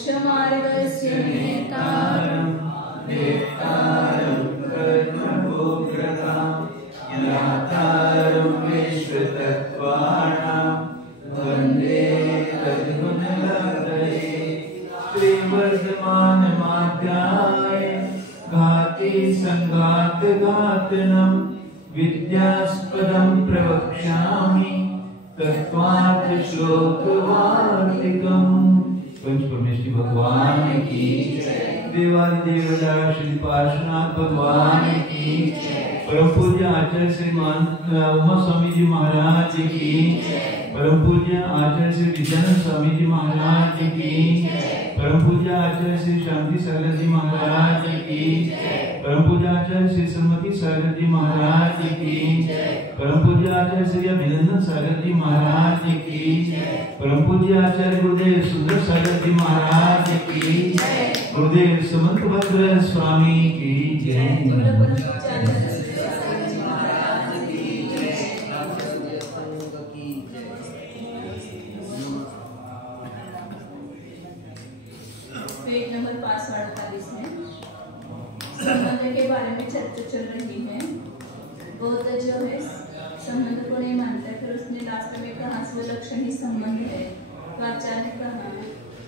मोक्षमार्गस्य नेतारं कर्मभोक्तारं ज्ञातारं विश्वतत्त्वानां वन्दे तद्गुणलहरे श्रीवर्धमानमाध्याय घाति संघातघातनं विद्यास्पदं प्रवक्ष्यामि तत्त्वार्थ श्लोकवार्तिकम्। पंच परमेश्वरी भगवान की देवादिदेवता श्री पार्श्वनाथ भगवान की परम पूज्य आचार्य श्रीमान उमा स्वामी जी महाराज की परम पूज्य आचार्य श्री विद्यानंद स्वामी जी महाराज की परम पूज्य आचार्य श्री शांति सागर जी महाराज की परम पूज्य आचार्य श्री श्रीमती सागर जी महाराज की परम पूज्य आचार्य श्री अभिनंदन सागर जी महाराज की परम पूज्य आचार्य गुरुदेव सुंदर सागर जी महाराज की गुरुदेव समंत भद्र स्वामी की जय। पेज नंबर 548 में संबंध के बारे में चर्चा चल रही है। बौद्ध जो है संबंध को नहीं मानता, फिर उसने लास्ट में कहा स्वलक्षण ही संबंध है। तो आचार्य ने कहा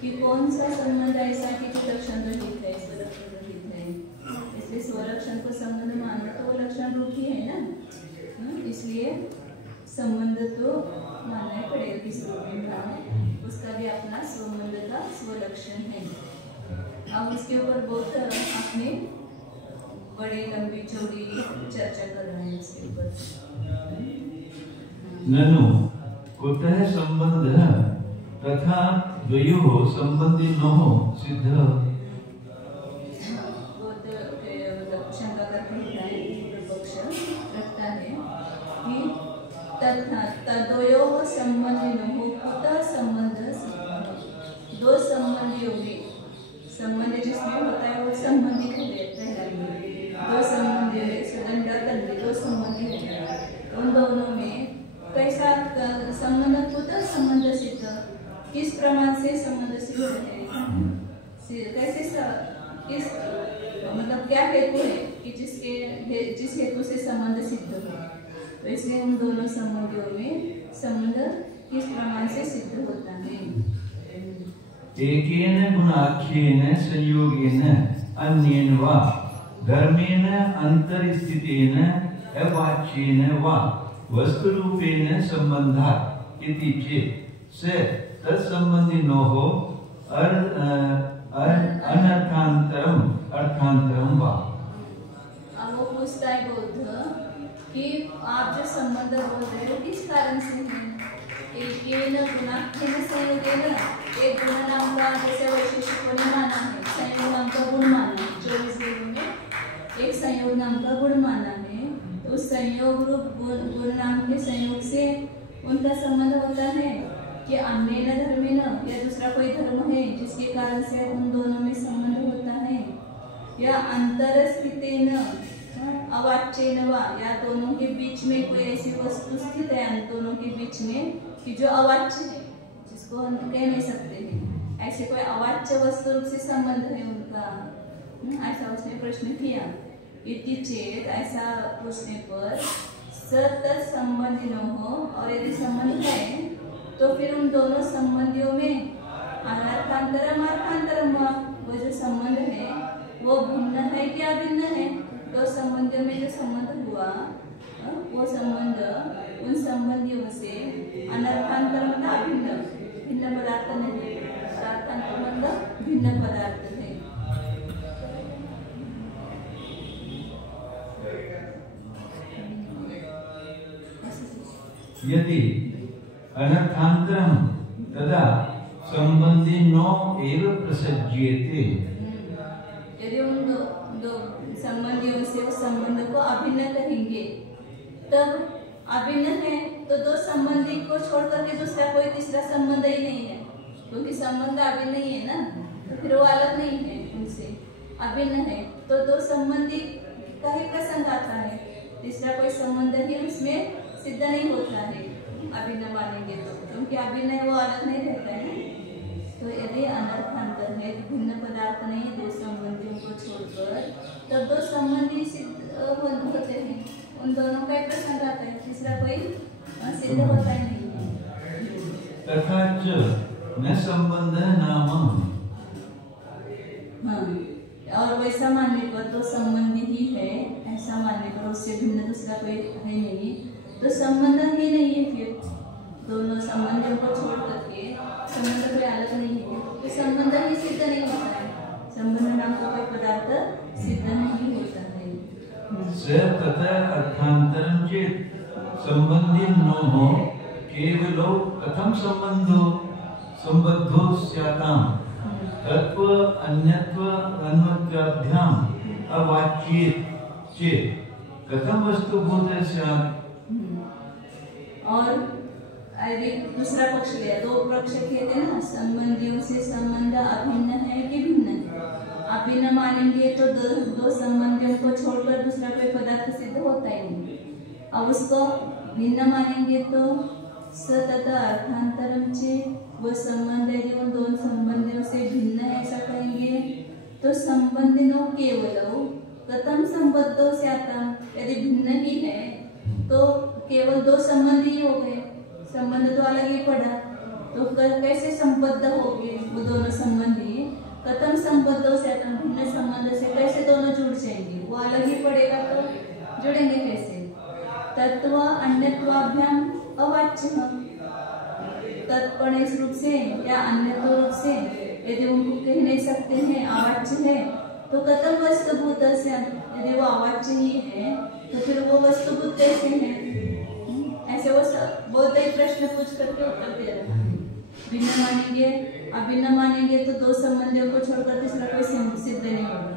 कि कौन सा संबंध ऐसा कि जो लक्षण रहित है, स्वलक्षण रहित है। इसलिए स्वलक्षण को संबंध मानना तो वो लक्षण रूप ही है ना, इसलिए संबंध तो मानना ही पड़ेगा। किस रूप में कहा उसका भी अपना संबंध का स्वलक्षण है। अब उसके ऊपर बहुत अपने बड़े लंबी चौड़ी चर्चा कर रहे हैं इसके ऊपर। ननु कुतः संबंधः तथा द्वयोः संबंधिनोः सिद्धः। बहुत शंका करके पक्ष रखता है कि तथा तद्वयोः संबंधिनोः कुतः संबंधः सिद्धः। दो संबंधियों में संबंध जिसमें होता है वो संबंधी को देता है। दो संबंधी सदंडा तंडी दो संबंधी होते हैं, उन दोनों में कैसा संबंध कुतः संबंध सिद्ध, किस प्रमाण से संबंध सिद्ध है, कैसे किस मतलब क्या हेतु है कि जिस हेतु से संबंध सिद्ध हो। तो इसलिए उन दोनों संबंधियों में संबंध किस प्रमाण से सिद्ध होता है। एकेन गुणाख्येन संयोगेन अन्येन वा धर्मेण अंतरिस्थितेन अवाच्येन वा वस्तुरूपेण संबन्धात् इति चेत् स तत्सम्बन्धिनोः अर्थान्तरं वा। अब वो पूछता है बौद्ध कि आप जो संबंध बोल रहे हो किस कारण से है। एकेन गुणाख्येन संयोगेन, एक गुण नाम का जैसे वैशिष्ट को नहीं माना है, संयोग नाम का गुण माना है। 24 गुणों में एक संयोग नाम का गुण माना है। तो उस संयोग रूप गुण नाम के संयोग से उनका संबंध होता है कि अन्येन धर्मेण, या दूसरा कोई धर्म है जिसके कारण से उन दोनों में संबंध होता है, या अंतरस्थितेन अवाच्येन वा, या दोनों के बीच में कोई ऐसी वस्तु स्थित है दोनों के बीच में कि जो अवाच्य है, जिसको हम कह नहीं सकते हैं। ऐसे कोई अवाच्य वस्तु रूप से संबंध है उनका, ऐसा उसने प्रश्न किया। इति चेत, ऐसा पूछने पर सत संबंधिनोः, और यदि संबंध है तो फिर उन दोनों संबंधियों में अनर्थांतरम अर्थांतरम, वो जो संबंध है वो भिन्न है क्या भिन्न है। तो संबंधियों में जो संबंध हुआ वो संबंध उन संबंधियों से अनर्थांतर मतलब अभिन्न, भिन्न पदार्थ नहीं, अर्थांतर मतलब भिन्न पदार्थ है। यदि अनर्थांतरम तदा संबंधिनो एव प्रसज्येते। यदि उन दो संबंधियों से उस संबंध को अभिन्न कहेंगे, तब अभिन्न है तो दो संबंधी को छोड़ करके दूसरा कोई तीसरा संबंध ही नहीं है, क्योंकि संबंध अभिन्न नहीं है ना, तो फिर वो अलग नहीं है उनसे, अभिन्न है तो दो संबंधी का ही प्रसंग आता है, तीसरा कोई संबंध ही उसमें सिद्ध नहीं होता है अभिन्न मानेंगे तो, क्योंकि अभिन्न है वो अलग नहीं रहता है ना। तो यदि अनर्थांतर है, भिन्न पदार्थ नहीं दो संबंधियों को छोड़कर, तब दो संबंधी सिद्ध होते हैं। उन दोनों का एक प्रसंग आता है, तीसरा कोई सिद्ध होता ही नहीं है। तथा च न संबंध नाम। हाँ, और वैसा मानने पर तो संबंधी ही है, ऐसा मानने पर उससे भिन्न दूसरा कोई है नहीं, तो संबंध ही नहीं है। फिर दोनों संबंधियों को छोड़ करके संबंध कोई अलग नहीं है, तो संबंध ही सिद्ध नहीं होता है। संबंध नाम का कोई पदार्थ सिद्ध नहीं होता है। से तथा अर्थांतरम चेत संबंधी न हो, केवलो कथम संबद्धो स्याताम तत्व अन्यत्व अन्वत्याभ्याम अवाच्येत चेत कथम वस्तुभूत स्यात्। और अरे दूसरा पक्ष लिया, दो पक्ष कहते हैं ना, संबंधियों से संबंध अभिन्न है कि भिन्न है। अभिन्न मानेंगे तो दो संबंधियों को छोड़कर दूसरा कोई पदार्थ सिद्ध होता ही नहीं। अब उसको भिन्न मानेंगे तो सतत अर्थांतरम से वो संबंध है जो उन दोनों संबंधियों से भिन्न है ऐसा कहेंगे, तो संबंधिनो केवलो कथम संबद्धो स्याताम। यदि भिन्न ही है तो केवल दो संबंध ही हो गए, संबंध तो अलग ही पड़ा, तो कैसे संबद्ध हो गए वो दोनों संबंधी। कथम संबद्धो स्याताम, भिन्न संबंध से कैसे दोनों जुड़ जाएंगे, वो अलग ही पड़ेगा तो जुड़ेंगे कैसे। तत्व अन्यत्वाभ्याम अवाच्य, तत्पर्ण इस रूप से या अन्यत्व रूप से यदि उनको कह नहीं सकते हैं, अवाच्य है, तो कथम वस्तुभूत से, यदि वो अवाच्य ही है तो फिर वो वस्तुभूत कैसे है। ऐसे वो बहुत ही प्रश्न पूछ करके उत्तर दे रहे हैं। भिन्न मानेंगे अभिन्न मानेंगे तो दो संबंधियों को छोड़कर तीसरा कोई सिद्ध नहीं होगा,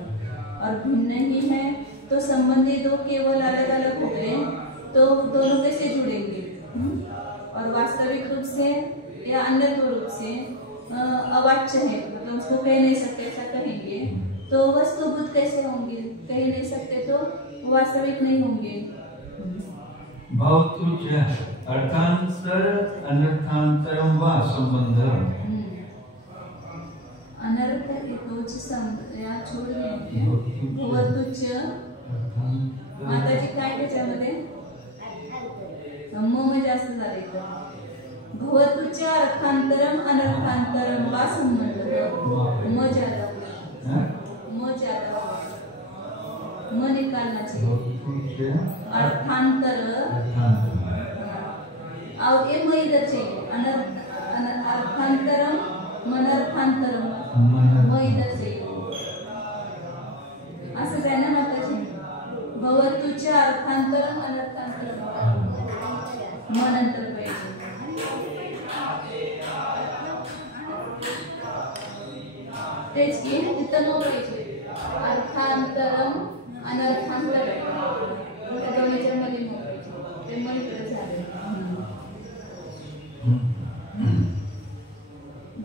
और भिन्न ही है तो संबंधी दो केवल अलग अलग हो गए, तो दोनों कैसे जुड़ेंगे। और वास्तविक रूप से या अन्यत्व रूप से अवाच्य है, मतलब उसको कह नहीं सकते ऐसा कहेंगे, तो वस्तुभूत कैसे होंगे, कह नहीं सकते तो वास्तविक नहीं होंगे। भवतु च अर्थांतर अनर्थांतरम वा संबंध। अनर्थ हेतुच संबंध या छोड़िए। भवतु च माताजी काय त्याच्यामध्ये म जास्त झाले का। भवतु च अर्थांतरम अनर्थांतरम वा संबंध। म ज्यादा म निकालना चाहिए। अर्थांतर और ये म इधर चाहिए, अर्थांतरम मनर्थांतरम म इधर चाहिए। असं आहे ना माताजी, भवतु च अर्थांतरम अनर्थांतरम म नंतर पाहिजे। तेच की तिथं म पाहिजे, अर्थांतरम अनर्थांतरम दोन्हीच्या मध्ये म पाहिजे, ते म इकडे झाले।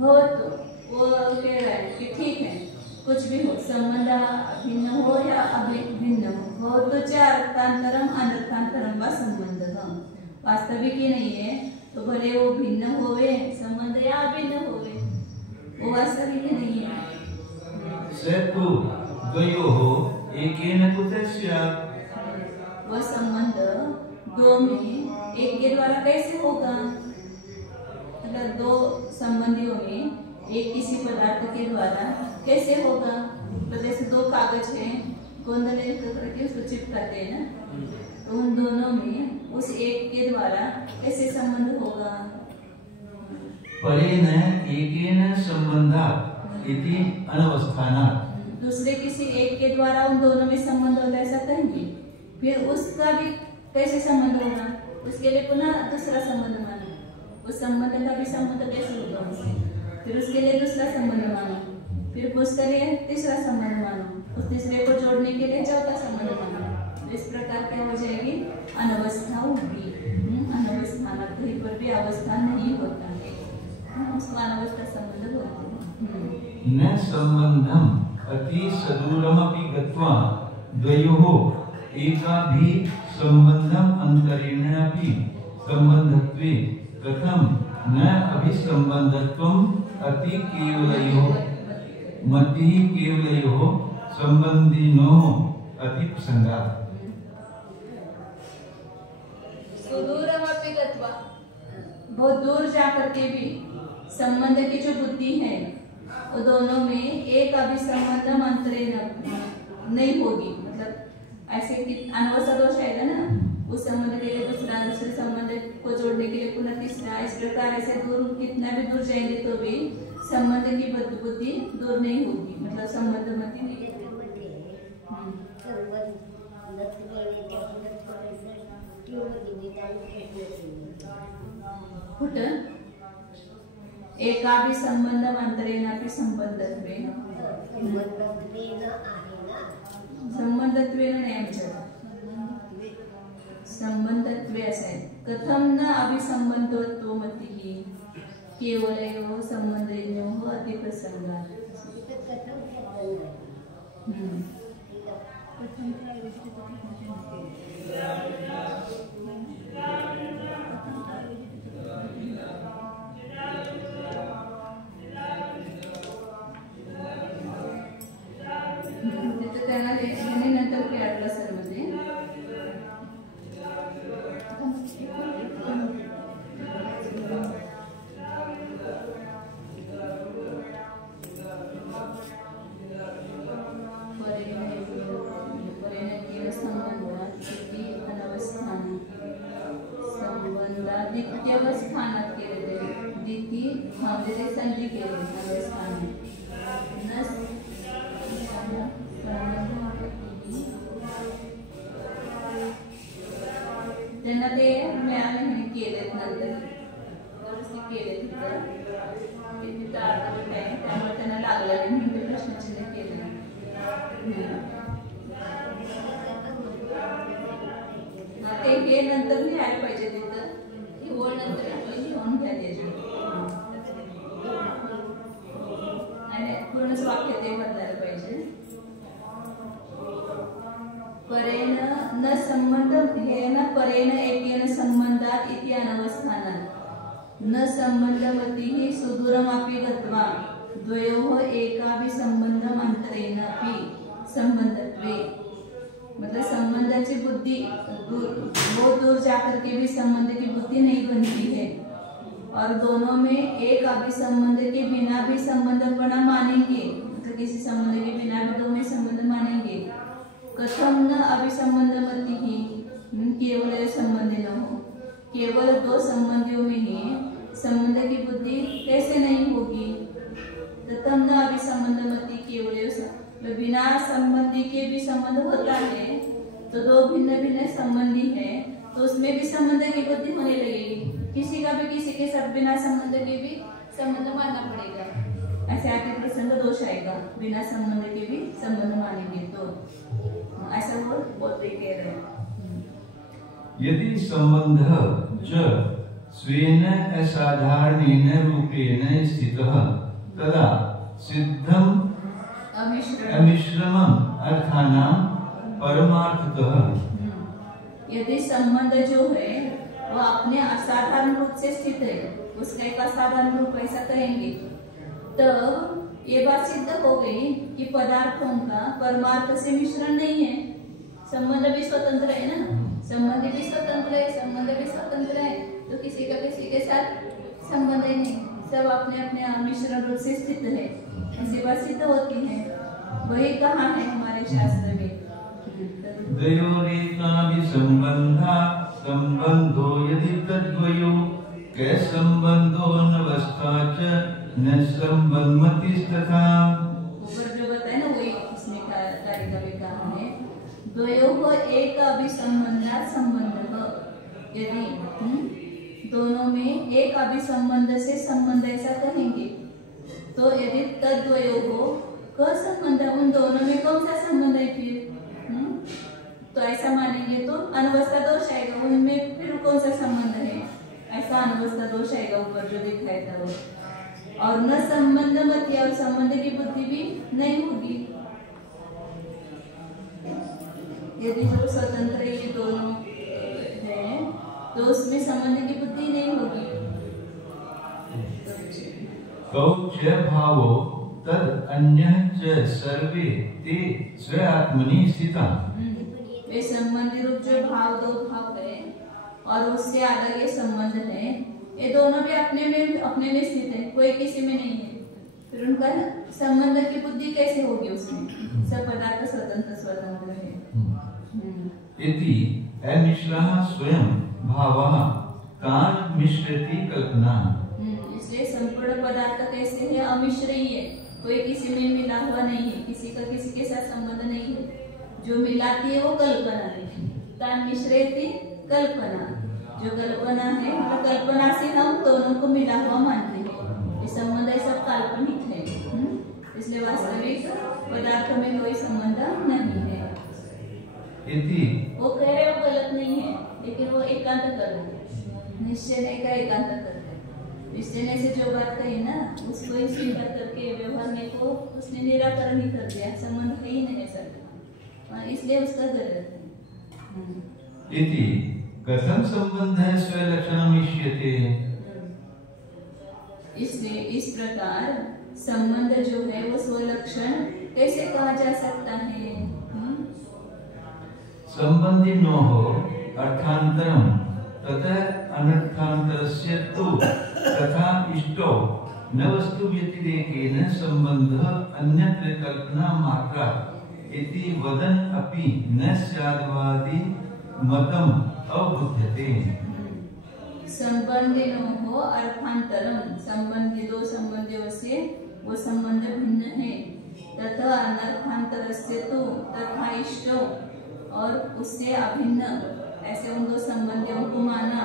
भवतु वो कह रहा है कि ठीक है कुछ भी हो, संबंध भिन्न हो या अभिन्न हो, भवतु च अर्थांतरम अनर्थांतरम वा संबंध। वास्तविक ही नहीं है तो भले वो भिन्न होवे संबंध या अभिन्न होवे, वो वास्तविक ही नहीं है। सेतु द्वयोः एकेन कुतस्य, वह संबंध दो में एक के द्वारा कैसे होगा, मतलब दो संबंधियों में एक किसी पदार्थ के द्वारा कैसे होगा। तो जैसे दो कागज है, गोंदले करके उसको चिपकाते हैं ना, तो उन दोनों में उस एक के द्वारा कैसे संबंध होगा। परेण एकेन संबंधात् इति अनवस्थानात्, दूसरे किसी एक के द्वारा उन दोनों में संबंध होता है ऐसा कहेंगे, फिर उसका भी कैसे संबंध होगा, उसके लिए पुनः दूसरा संबंध मानो, उस संबंध का भी संबंध कैसे होगा उससे, फिर उसके लिए दूसरा संबंध मानो, फिर उसके लिए तीसरा संबंध मानो, उस तीसरे को जोड़ने के लिए चौथा संबंध मानो। तो इस प्रकार क्या हो जाएगी, अनवस्था होगी। अनवस्थान कहीं पर भी अवस्था नहीं होता है, उसको अनवस्था संबंध बोलते हैं। न संबंधम अति सदूरमपि गत्वा द्वयोः एकाभि संबंधम अंतरेणापि संबंधत्वे कथम न अभिसंबंधत्वम अति केवलयो मति केवलयो संबंधिनो अति प्रसंगात्। सुदूरमपि गत्वा, बहुत दूर जाकर के भी संबंध की जो बुद्धि है वो दोनों में एक अभिसंबंधम अंतरेण नहीं होगी। मतलब ऐसे कि अनवस्था दोष आएगा ना, उस संबंध के लिए दूसरे संबंध को जोड़ने के लिए पुनः तीसरा, इस प्रकार ऐसे दूर कितना भी दूर जाएंगे तो भी संबंध की बुद्धि दूर नहीं होगी, मतलब संबंध मति नहीं। कुठं एकापि संबंधम अंतरेणापि संबंधत्वेन, संबंधत्वेन नाही आमच्यात, संबंधत्वे असाय। कथम न अभिसंबंधत्व मतिः केवलयोः संबंधयोः अतिप्रसंगात्। नंतर काय आठवलं सर मध्ये द्वितीयवस्थानात केले ते संधी केले अवस्थान त्यांना ते मिळाले नाही केलेत नंतर केले तिथं अर्धवट आहे त्यामुळे त्यांना लागलं नाही म्हणून ते प्रश्नचिन्ह केलं। ते हे नंतर लिहायला पाहिजे तिथं, ही ओळ नंतर आपली लिहून घ्या त्याच्यात आणि पूर्णच वाक्य ते बदलायला पाहिजे। परेण न संबंध हे न परेण एकेन संबंधात इति अनवस्थानात् न संबंधवतीः सुदूरमपि गत्वा द्वयोः एकापि संबंधम अंतरेणापि संबंधत्वे, मतलब संबंधाची बुद्धि बहुत दूर जाकर के भी संबंध की बुद्धि नहीं बनती है और दोनों में एक अभिसंबंध के बिना भी संबंधपना मानेंगे, मतलब किसी संबंध के बिना भी दो में संबंध मानेंगे। कथम न अभिसंबंधमतिः केवल संबंध न हो, केवल दो संबंधियों में ही संबंध की बुद्धि कैसे नहीं होगी। तथम न अभिसंबंधमति केवल, बिना संबंधी के भी संबंध होता है तो दो भिन्न भिन्न संबंधी है तो उसमें भी संबंध की बुद्धि होने लगेगी। किसी का भी किसी के साथ बिना संबंध के भी संबंध मानना पड़ेगा, ऐसे आगे प्रसंग दोष आएगा। बिना संबंध के भी संबंध मानेंगे तो ऐसा वो बोलते कह रहे हैं। यदि संबंध च स्वेन असाधारणेन रूपेण स्थितः तदा सिद्धम अमिश्रमम् अर्थानां परमार्थतः। यदि संबंध जो है वो अपने असाधारण रूप से स्थित है, उसका एक असाधारण रूप ऐसा कहेंगे तब ये बात सिद्ध हो गई कि पदार्थों का परमार्थ से मिश्रण नहीं है। संबंध भी स्वतंत्र है ना, संबंध भी स्वतंत्र है, संबंध भी स्वतंत्र है तो किसी का किसी के साथ संबंध ही नहीं, सब अपने अपने मिश्रण रूप से स्थित है, ऐसी बात सिद्ध होती है। वही कहा है हमारे शास्त्र में। द्वयोरेकापि संबंधा संबंधो यदि तद्वयो कै संबंधो नवस्था च न संबंधमतिस्तथा। ऊपर जो बताया ना वही इसमें कारिका में कहा है द्वयोः एक अभिसंबंधात् संबंधः, यदि दोनों में एक अभिसंबंध से संबंध ऐसा कहेंगे तो यदि तद्वयोः का संबंध, उन दोनों में कौन सा संबंध है फिर, तो ऐसा मानेंगे तो अनवस्था दोष आएगा, उनमें फिर कौन सा संबंध है, ऐसा अनवस्था दोष आएगा ऊपर जो दिखाया था वो। और न संबंध मत और संबंध की बुद्धि भी नहीं होगी। यदि जो स्वतंत्र ये दोनों है तो उसमें संबंध की बुद्धि नहीं होगी। कौ च भावो तद अन्यः च सर्वे ते स्वात्मनि स्थिता। वे संबंधी रूप जो भाव दो भाव है और उससे अलग ये संबंध है, ये दोनों भी अपने में स्थित है, कोई किसी में नहीं है। फिर उनका संबंध की बुद्धि कैसे होगी उसमें? सब पदार्थ स्वतंत्र है। इति अमिश्रः स्वयं भावः तान् मिश्रति कल्पना। इसलिए संपूर्ण पदार्थ कैसे है? अमिश्र ही है, कोई किसी में मिला हुआ नहीं है, किसी का किसी के साथ संबंध नहीं है। जो मिलाती है वो कल्पना है। तान् मिश्रति कल्पना, जो कल्पना है मतलब कल्पना से हम दोनों को मिला हुआ मानते हैं। ये संबंध सब काल्पनिक है, इसलिए वास्तविक पदार्थों में कोई संबंध नहीं है। वो कह रहे वो गलत नहीं है, लेकिन वो एकांत कर रहे हैं, निश्चय नहीं का एकांत कर रहे हैं। निश्चय से जो बात कही ना उसको ही स्वीकार करके व्यवहार में को उसने निराकरण ही कर दिया, संबंध है ही नहीं सकता, इसलिए उसका गलत है। इति कथम संबंधः स्वलक्षणम् इष्यते। इसलिए इस प्रकार संबंध जो है वो स्वलक्षण कैसे कहा जा सकता है? संबंधिनोः अर्थान्तरं ततः अनर्थान्तरस्य तु तथा इष्टौ न वस्तु व्यतिरेकेन संबन्धः अन्यत्र कल्पना मात्रा इति वदन् अपि न स्याद्वादि मतम् अवबुध्यते। संबंधिनोः अर्थान्तरं, संबंधी दो संबंधियों से वो संबंध भिन्न है, तथा अनर्थान्तरस्य तु तथा इष्टो और उससे अभिन्न, ऐसे उन दो संबंधियों को माना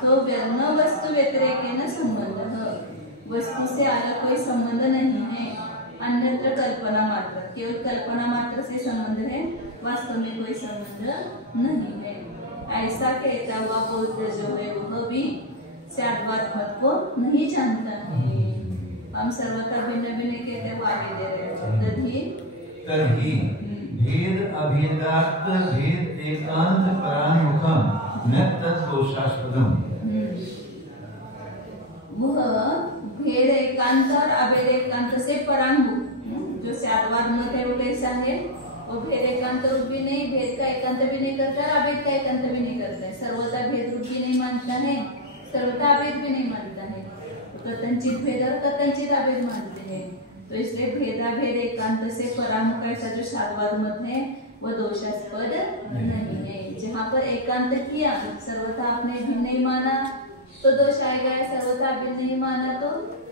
तो न वस्तु व्यतिरेकेन संबंधः, वस्तु से अलग कोई संबंध नहीं है, अन्यत्र कल्पना मात्र, केवल कल्पना मात्र से संबंध है, वास्तव में कोई संबंध नहीं है। ऐसा कहता हुआ बौद्ध जो है वह भी स्याद्वाद मत को नहीं जानता है। हम सर्वथा भिन्न भिन्न कहते हुए आगे दे रहे हैं। तर्हि भेद अभेदात् भेद एकांत परामुखम न तद्दोषास्पदम। वह भेद एकांत और अभेद एकांत से परामुख, जो स्याद्वाद मत है वो कैसा है? वो भेद एकांत रूप भी नहीं, भेद का एकांत भी नहीं करता और अभेद का एकांत भी नहीं करता है। सर्वथा भेद रूप भी नहीं मानता है, सर्वथा अभेद भी नहीं मानता है, कथनचित भेद और कथनचित अभेद मानते हैं। तो इसलिए भेदाभेद एकांत से परामुख ऐसा जो साधवाद मत है वो दोषास्पद नहीं है। जहाँ पर एकांत किया सर्वथा आपने भिन्न नहीं माना तो दोष आएगा, सर्वथा भिन्न नहीं माना तो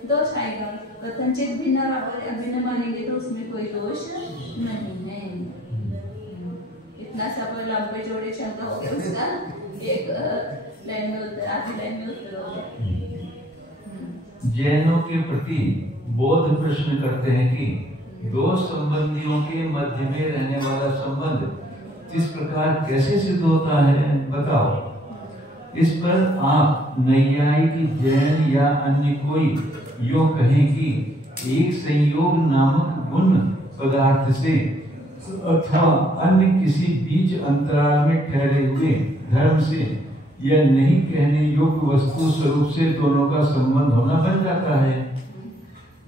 दोष आएगा। कथनचित भिन्न और अभिन्न मानेंगे तो उसमें कोई दोष नहीं है। इतना सब लंबे जोड़े शंका हो गया उसका, एक लाइन में उत्तर, आधी लाइन में उत्तर हो गया। जैनों के प्रति बौद्ध प्रश्न करते हैं कि दो संबंधियों के मध्य में रहने वाला संबंध इस प्रकार कैसे सिद्ध होता है, बताओ। इस पर आप नैयायिक, जैन या अन्य कोई यो कहें कि एक संयोग नामक गुण पदार्थ से अथवा अन्य किसी बीच अंतराल में ठहरे हुए धर्म से या नहीं कहने योग्य वस्तु स्वरूप से दोनों का संबंध होना बन जाता है।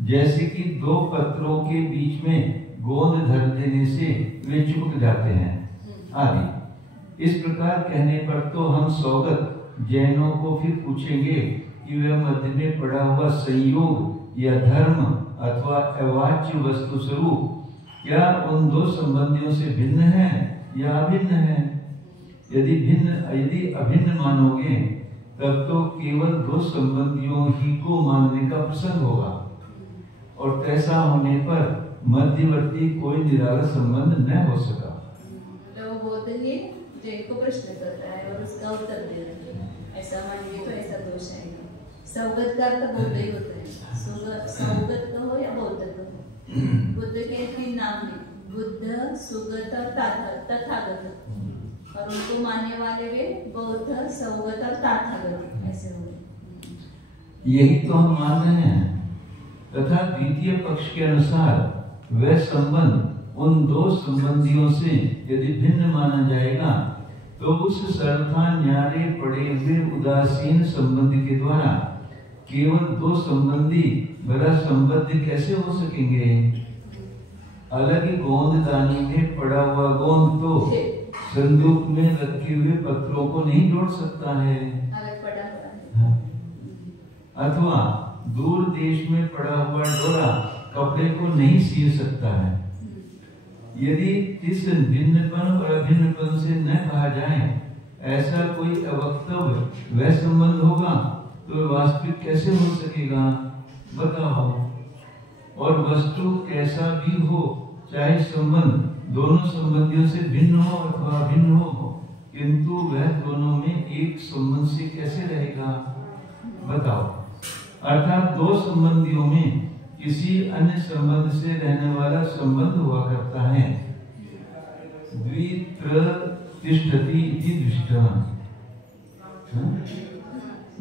जैसे कि दो पत्रों के बीच में गोंद धर देने से वे चिपक जाते हैं आदि। इस प्रकार कहने पर तो हम सौगत जैनों को फिर पूछेंगे कि वह मध्य में पड़ा हुआ संयोग या धर्म अथवा अवाच्य वस्तु स्वरूप क्या उन दो संबंधियों से भिन्न है या अभिन्न है। यदि अभिन्न मानोगे तब तो केवल दो संबंधियों ही को मानने का प्रसंग होगा और ऐसा होने पर मध्यवर्ती कोई निराला संबंध न हो सका। तो बौद्ध ही जैन को प्रश्न करता है और उसका उत्तर दे रहा है। ऐसा मानिए तो ऐसा दोष आएगा। सौगत का अर्थ बौद्ध ही होता है, सौगत का हो या बौद्ध का हो। बुद्ध के तीन नाम है, बुद्ध, सुगत और तथागत, और उनको मानने वाले वे बौद्ध, सौगत और तथागत ऐसे होंगे। यही तो हम मान रहे हैं। तथा द्वितीय पक्ष के अनुसार वह संबंध उन दो संबंधियों से यदि भिन्न माना जाएगा तो उस सर्वथा न्यारे पड़े हुए उदासीन संबंध के द्वारा केवल दो संबंधी भला संबद्ध कैसे हो सकेंगे? अलग गोंददानी में पड़ा हुआ गोंद तो संदूक में रखे हुए पत्रों को नहीं जोड़ सकता है, अलग पड़ा हुआ है। अथवा दूर देश में पड़ा हुआ डोरा कपड़े को नहीं सी सकता है। यदि इस भिन्नपन और अभिन्नपन से न कहा जाए ऐसा कोई अवक्तव्य वह संबंध होगा तो वास्तविक कैसे हो सकेगा? बताओ। और वस्तु कैसा भी हो, चाहे संबंध दोनों संबंधियों से भिन्न हो अथवा भिन्न हो, किंतु वह दोनों में एक संबंध से कैसे रहेगा? बताओ। अर्थात दो संबंधियों में किसी अन्य संबंध से रहने वाला संबंध हुआ करता है। द्वित्र तिष्ठति इति दृष्टः।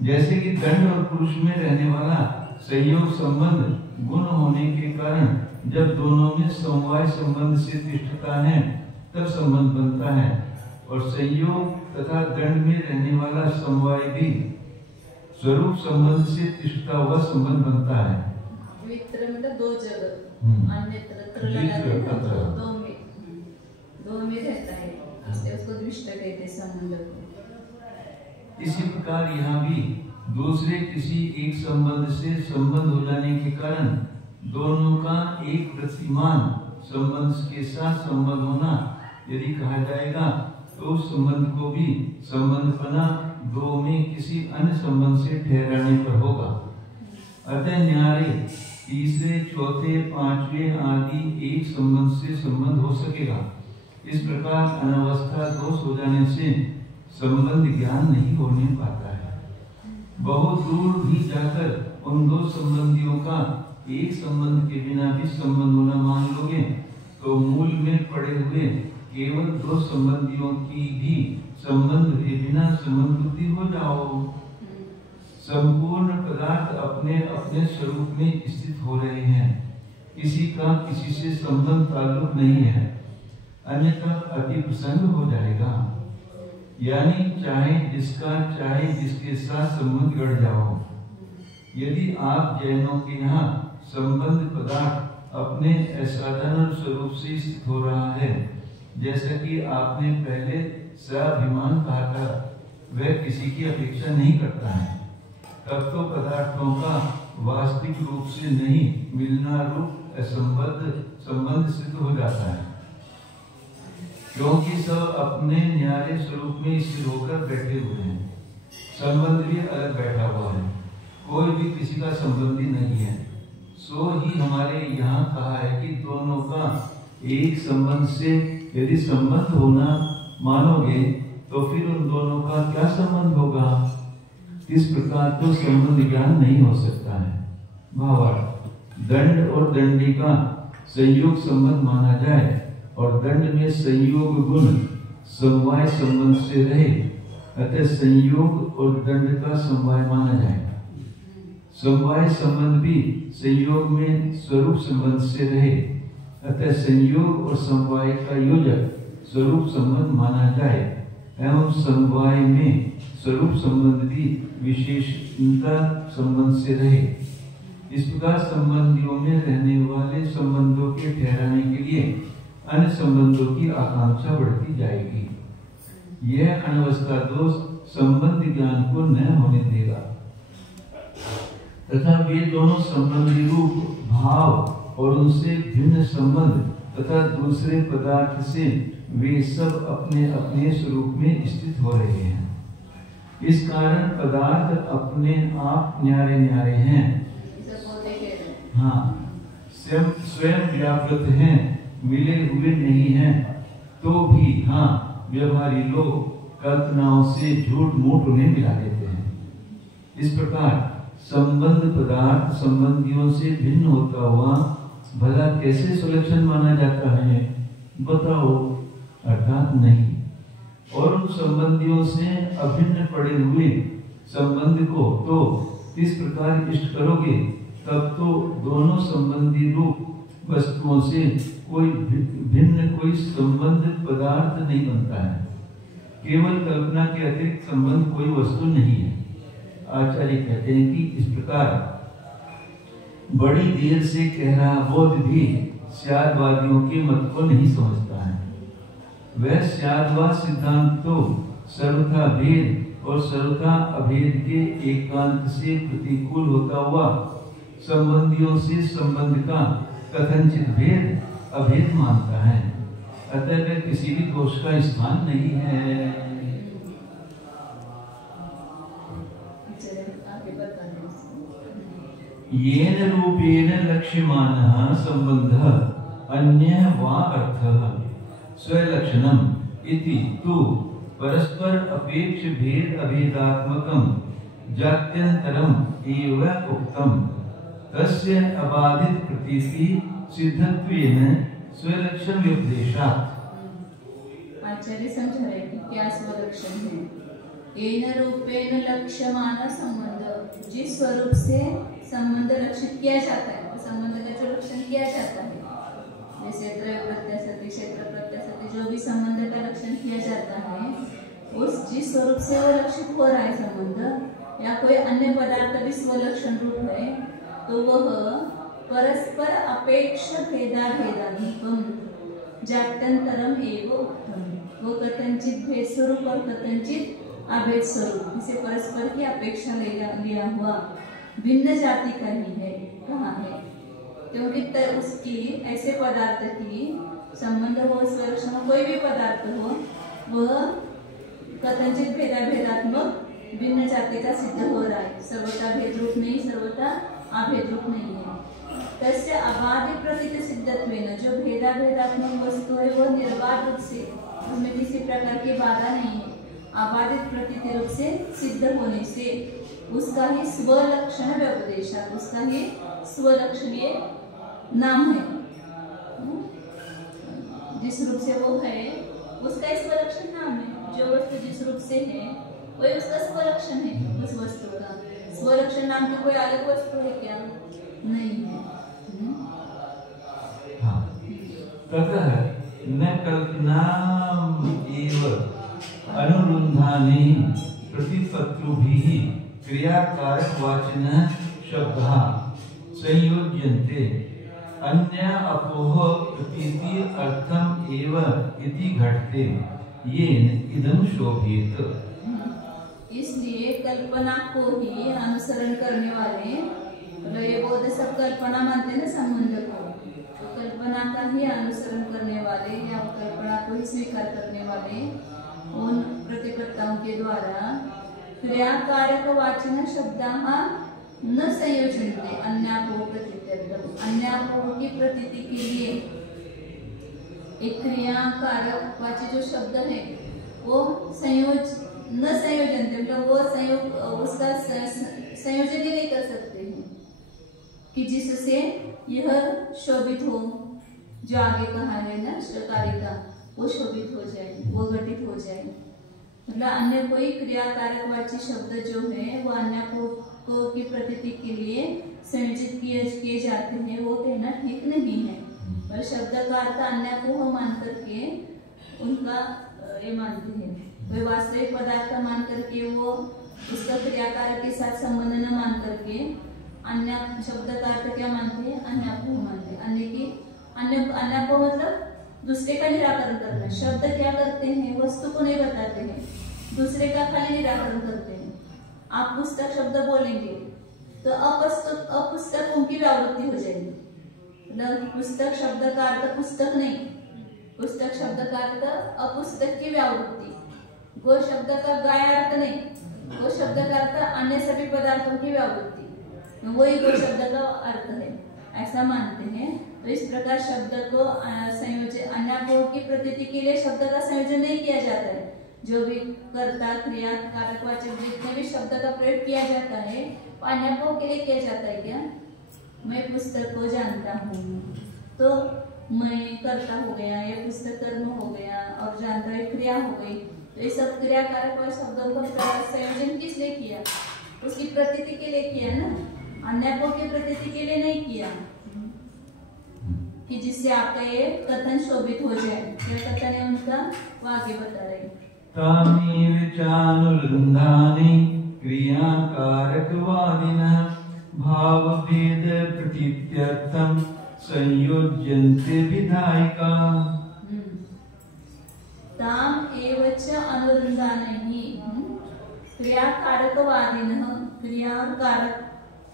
जैसे कि दंड और पुरुष में रहने वाला संयोग संबंध गुण होने के कारण जब दोनों में समवाय संबंध से तिष्ठता है तब संबंध बनता है, और संयोग तथा दंड में रहने वाला समवाय भी स्वरूप संबंध से तिष्ठता हुआ संबंध बनता है। द्वित्र मतलब दो जगह, अन्यत्र दो में रहता है, इसलिए उसको द्विष्ट कहते हैं संबंध को। इसी प्रकार यहाँ भी दूसरे किसी एक संबंध से संबंध हो जाने के कारण दोनों का एक प्रतिमान संबंध के साथ संबंध होना यदि कहा जाएगा तो उस संबंध को भी संबंधपना दो में किसी अन्य संबंध से ठहराने पर होगा। अतः न्यारे तीसरे, चौथे, पांचवें आदि एक संबंध से संबंध हो सकेगा। इस प्रकार अनावस्था दोष हो जाने से संबंध ज्ञान नहीं होने पाता है। बहुत दूर भी जाकर उन दो संबंधियों का एक संबंध के बिना भी संबंध होना मान लोगे तो मूल में पड़े हुए केवल दो संबंधियों की भी संबंध के बिना संबंध बुद्धि हो जाओ। संपूर्ण पदार्थ अपने अपने स्वरूप में स्थित हो रहे हैं, किसी का किसी से संबंध ताल्लुक नहीं है, अन्यथा अति प्रसंग हो जाएगा। यानी चाहे जिसका चाहे जिसके साथ संबंध गढ़ जाओ। यदि आप जैनों के यहाँ संबंध पदार्थ अपने असाधारण स्वरूप से स्थित हो रहा है, जैसा कि आपने पहले स्वाभिमान कहा था, वह किसी की अपेक्षा नहीं करता है, तब तो पदार्थों का वास्तविक रूप से नहीं मिलना रूप असंबद्ध संबंध सिद्ध हो जाता है, क्योंकि सब अपने न्यारे स्वरूप में स्थिर होकर बैठे हुए हैं। संबंध भी अलग बैठा हुआ है, कोई भी किसी का संबंधी नहीं है। सो ही हमारे यहाँ कहा है कि दोनों का एक संबंध से यदि संबंध होना मानोगे तो फिर उन दोनों का क्या संबंध होगा? इस प्रकार तो संबंध ज्ञान नहीं हो सकता है। भावार्थ, दंड और दंडी का संयोग संबंध माना जाए और दंड में संयोग गुण समवाय संबंध से रहे, अतः संयोग और दंड का समवाय माना जाए। समवाय संबंध भी संयोग में स्वरूप संबंध से रहे, अतः संयोग और समवाय का योजक स्वरूप संबंध माना जाए, एवं समवाय में स्वरूप संबंध भी विशेषता संबंध से रहे। इस प्रकार संबंधियों में रहने वाले संबंधों के ठहराने के लिए अन्य संबंधों की आकांक्षा बढ़ती जाएगी। यह अनवस्था दोष संबंध ज्ञान को न होने देगा तथा वे दोनों संबंधी रूप भाव और उनसे भिन्न संबंध तथा दूसरे पदार्थ से वे सब अपने अपने स्वरूप में स्थित हो रहे हैं। इस कारण पदार्थ अपने आप न्यारे न्यारे हैं, हाँ, स्वयं व्यापृत हैं, मिले हुए नहीं हैं, तो भी हाँ व्यवहारी लोग कल्पनाओं से झूठ मूठ उन्हें मिला देते हैं। इस प्रकार संबंध पदार्थ संबंधियों से भिन्न होता हुआ भला कैसे सुलक्षण माना जाता है? बताओ। अर्थात नहीं। और उन संबंधियों से अभिन्न पड़े हुए संबंध को तो इस प्रकार इष्ट करोगे तब तो दोनों संबंधी रूप वस्तुओं से कोई भिन्न कोई संबंध पदार्थ नहीं बनता है। केवल कल्पना के अतिरिक्त संबंध कोई वस्तु नहीं है। आचार्य कहते हैं कि इस प्रकार बड़ी देर से कह रहा बौद्ध भी स्यादवादियों के मत को नहीं समझता है। वह स्यादवाद सिद्धांत तो सर्वथा भेद और सर्वथा अभेद के एकांत से प्रतिकूल होता हुआ संबंधियों से संबंध का कथनचित भेद अभेद मानता है। अतः वह किसी भी दोष का स्थान नहीं है। येन रूपेण लक्ष्यमानः संबंधः अन्यः वा अर्थः स्वलक्षणम् इति तु परस्पर अपेक्ष भेद अभेदात्मकं जात्यंतरम् एव उक्तम्। तस्य अबाधित प्रतीति सिद्धत्वेन स्वलक्षण उपदेशात्। आचार्य समझा रहे कि क्या स्वलक्षण है। येन रूपेण लक्ष्यमानः संबंध, जिस स्वरूप से संबंध लक्षित किया जाता है, तो संबंध का जो लक्षण किया जाता है, जैसे त्रय प्रत्यय सति, क्षेत्र प्रत्यय सति, जो भी संबंध का लक्षण किया जाता है, उस जिस स्वरूप से वो लक्षित हो रहा है संबंध, या कोई अन्य पदार्थ भी स्वलक्षण रूप है, तो वह परस्पर अपेक्ष भेदा भेदात्मकम जात्यंतरम एव उक्तम। वो कथनचित भेद स्वरूप और कथनचित अभेद स्वरूप, इसे परस्पर की अपेक्षा लिया हुआ भिन्न जाति का ही है, कहाँ है, क्योंकि उसकी ऐसे पदार्थ की संबंध हो, स्वलक्षण हो, कोई भी पदार्थ हो, वह कथनचित भेदा भेदात्मक भिन्न जाति का सिद्ध हो रहा है। सर्वथा भेद रूप नहीं, सर्वथा अभेद रूप नहीं है। तस्य अबाधित प्रतीत सिद्धत्वेन, जो भेदा भेदात्मक वस्तु है वो निर्बाध रूप से, उसमें किसी प्रकार की बाधा नहीं है, अबाधित प्रतीत रूप से सिद्ध होने से उसका ही स्वलक्षण व्यपदेशा, उसका ही स्वलक्षणीय नाम है। जिस रूप से वो है उसका स्वलक्षण नाम है। जो वस्तु जिस रूप से है वही उसका स्वलक्षण है। उस वस्तु का स्वलक्षण नाम की कोई अलग वस्तु है क्या? नहीं है। ततः न कल्पना एव अनुरुन्धानि प्रतिपत्रुभिः क्रियाकारक वाचिनः शब्दः संयोज्यन्ते अन्य अपोह प्रतीति अर्थम एव इति घटते येन इदं शोभित। इसलिए कल्पना को ही अनुसरण करने वाले, मतलब ये बौद्ध सब कल्पना मानते हैं ना संबंध को, तो कल्पना का ही अनुसरण करने वाले या कल्पना को ही स्वीकार करने वाले उन प्रतिपत्ताओं के द्वारा क्रियाकारक वाचिन शब्दाः न संयोजन्ते अन्यापोह प्रतीत्यर्थम। अन्यापोह की प्रतीति के लिए एक क्रियाकारक वाची जो शब्द है वो न संयोजन्ते, मतलब वो संयोग उसका संयोजन ही नहीं कर सकते हैं कि जिससे यह शोभित हो। जो आगे कहा है ना कारिका, वो शोभित हो जाए, वो घटित हो जाए। मतलब अन्य कोई क्रियाकारकवाची शब्द जो है वो अन्य को की प्रतीति के लिए संयोजित किए जाते हैं, वो कहना ठीक नहीं है। और शब्द का अर्थ अन्य को मान करके उनका ये मानते हैं। वे वास्तविक पदार्थ मान करके वो उसका क्रियाकारक के साथ संबंध न मान करके अन्य शब्द का अर्थ क्या मानते हैं? अन्य को मानते हैं। अन्य को मतलब दूसरे का निराकरण करना। शब्द क्या करते हैं? वस्तु को नहीं बताते हैं, दूसरे का खाली निराकरण करते हैं। आप पुस्तक शब्द बोलेंगे तो अपुस्तकों की व्यावृत्ति हो जाएगी। मतलब पुस्तक शब्द का अर्थ पुस्तक नहीं, पुस्तक शब्द का अर्थ अपुस्तक की व्यावृत्ति। गो शब्द का गाय अर्थ नहीं, गो शब्द का अर्थ अन्य सभी पदार्थों की व्यावृत्ति, वही गो शब्द का अर्थ है, ऐसा मानते हैं। तो इस प्रकार शब्द को संयोजन अन्यापोह की प्रतीति के लिए शब्द का संयोजन नहीं किया जाता है। जो भी कर्ता क्रिया कारकवाचक जितने भी शब्द का प्रयोग किया जाता है वो अन्यापोह के लिए किया जाता है। क्या? मैं पुस्तक को जानता हूँ तो मैं कर्ता हो गया, या पुस्तक कर्म हो गया, और जानता है क्रिया हो गई। तो ये सब क्रिया कारक शब्दों को संयोजन किस लिए किया? उसकी प्रतीति के लिए किया ना, अन्यापोह की प्रतीति के लिए नहीं किया कि जिससे आपका ये कथन शोभित हो जाए। क्या कथन है उनका? वो आगे बता रहे। तानि विचानुरुन्धानि क्रियाकारकवादिनः भावभेद प्रतीत्यर्थं संयोज्यन्ते विधायिका। ताम एवच अनुरुन्धानैः क्रियाकारकवादिनः, क्रिया और कारक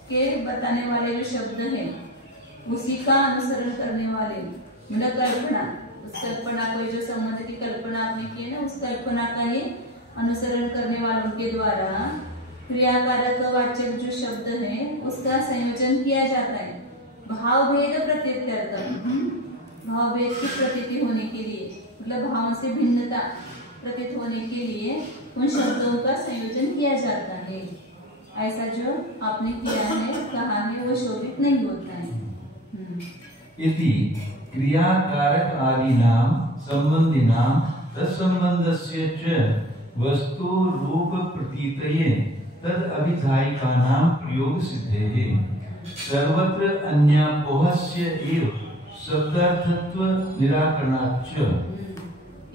के बताने वाले जो शब्द हैं उसी का अनुसरण करने वाले, मतलब कल्पना, उस कल्पना को, जो संबंध की कल्पना आपने की है ना, उस कल्पना का ही अनुसरण करने वालों के द्वारा क्रियाकारक वाचक जो शब्द है उसका संयोजन किया जाता है भावभेद प्रतीत्यर्थम, भावभेद की प्रतीति होने के लिए, मतलब भाव से भिन्नता प्रतीत होने के लिए उन शब्दों का संयोजन किया जाता है। ऐसा जो आपने किया है, कहा है, वो शोभित नहीं होता है। इति क्रियाकारक आदीनां संबंधिनां तत्संबंधस्य च वस्तु रूप प्रतीतये तद अभिधायिकानां प्रयोग सिद्धेः सर्वत्र अन्यापोहस्य एव शब्दार्थत्व निराकरणाच्च।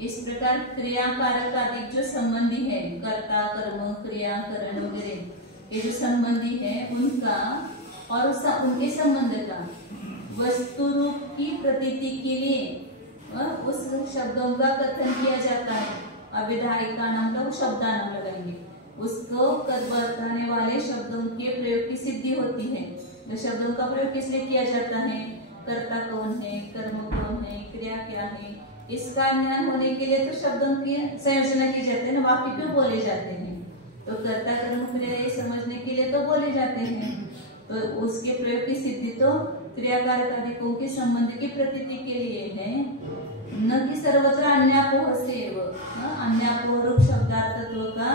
इस प्रकार क्रियाकारक आदि जो संबंधी है, कर्ता, कर्म, क्रिया, करण वगैरह, ये जो संबंधी है उनका और उनके संबंध का वस्तु रूप की प्रतीति के लिए उस शब्दों का कथन किया जाता है। अभिधायिका नाम का वो शब्दानाम लगाएंगे, उसको बताने वाले शब्दों के प्रयोग की सिद्धि होती है। तो शब्दों का प्रयोग किस लिए किया जाता है, कर्ता कौन है, कर्म कौन है, क्रिया क्या है, इसका ज्ञान होने के लिए तो शब्दों की संयोजन की जाते हैं ना, वाक्य क्यों बोले जाते हैं, तो कर्ता कर्म क्रिया समझने के लिए तो बोले जाते हैं। तो उसके प्रयोग की सिद्धि तो क्रियाकारक आदिकों के संबंध की प्रतीति के लिए है, न कि सर्वत्र अन्यापोह से अन्यापोह रूप शब्दार्थत्व का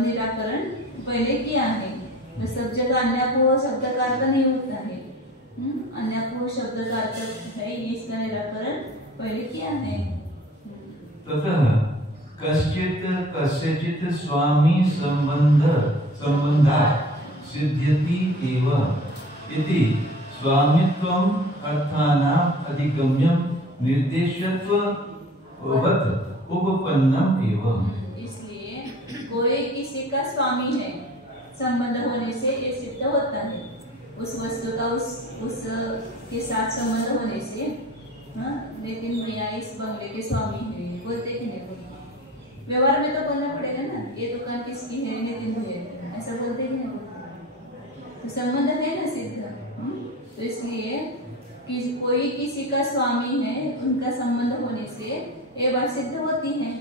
निराकरण पहले किया है। तो सब जगह अन्यापोह शब्द का अर्थ नहीं होता है, अन्यापोह शब्द का अर्थ है, इसका निराकरण पहले किया है। ततः कश्चित् कस्यचित् स्वामी संबंधा सिद्ध्यति एव इति स्वामित्वम् अर्थानाम् अधिगम्यं निर्देशत्ववत् उपपन्नम् एव। इसलिए कोई किसी का स्वामी है, संबंध होने से ये सिद्ध होता है, उस वस्तु का उस के साथ संबंध होने से। हाँ, लेकिन भैया इस बंगले के स्वामी है बोलते कि नहीं बोलते, व्यवहार में तो बोलना पड़ेगा ना, ये दुकान किसकी है, नितिन भैया, ऐसा बोलते कि नहीं बोलते, तो संबंध है ना सिद्ध। तो इसलिए कोई किसी का स्वामी है, उनका संबंध होने से ये बात सिद्ध होती है।